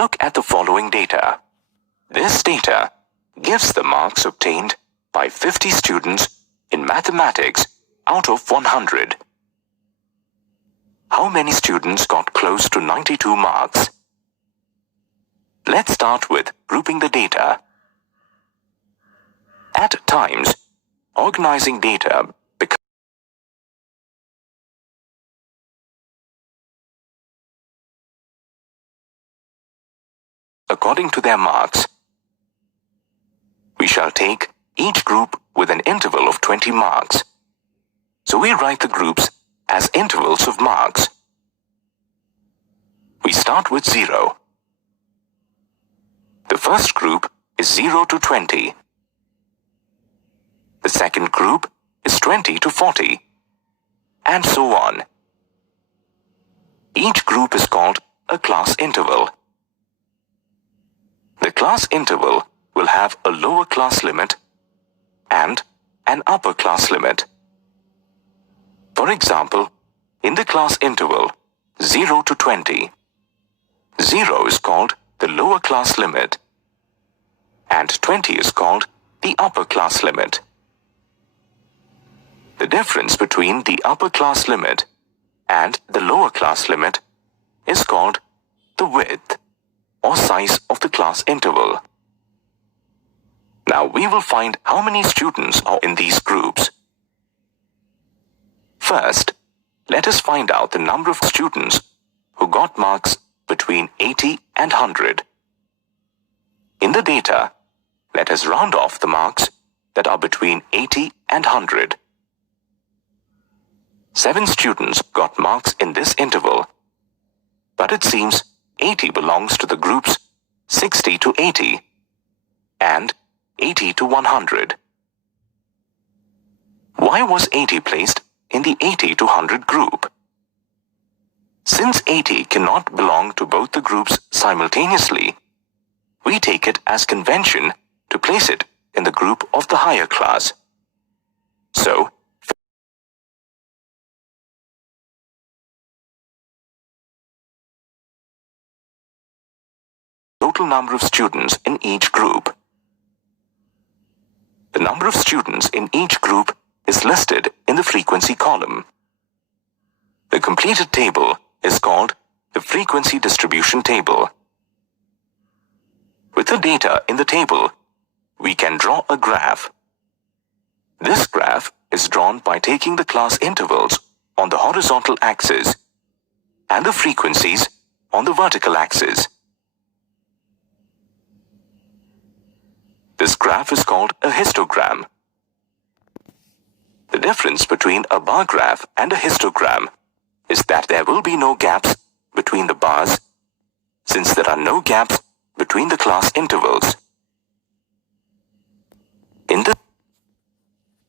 Look at the following data. This data gives the marks obtained by 50 students in mathematics out of 100. How many students got close to 92 marks? Let's start with grouping the data. At times, organizing data becomes according to their marks. We shall take each group with an interval of 20 marks. So we write the groups as intervals of marks. We start with 0. The first group is 0 to 20. The second group is 20 to 40, and so on. Each group is called a class interval. The class interval will have a lower class limit and an upper class limit. For example, in the class interval 0 to 20, 0 is called the lower class limit and 20 is called the upper class limit. The difference between the upper class limit and the lower class limit is called the width or size of the class interval. Now we will find how many students are in these groups. First, let us find out the number of students who got marks between 80 and 100. In the data, let us round off the marks that are between 80 and 100. 7 students got marks in this interval, but it seems 80 belongs to the groups 60 to 80 and 80 to 100. Why was 80 placed in the 80 to 100 group? Since 80 cannot belong to both the groups simultaneously, we take it as convention to place it in the group of the higher class. So, total number of students in each group. The number of students in each group is listed in the frequency column. The completed table is called the frequency distribution table. With the data in the table, we can draw a graph. This graph is drawn by taking the class intervals on the horizontal axis and the frequencies on the vertical axis. This graph is called a histogram. The difference between a bar graph and a histogram is that there will be no gaps between the bars, since there are no gaps between the class intervals. In the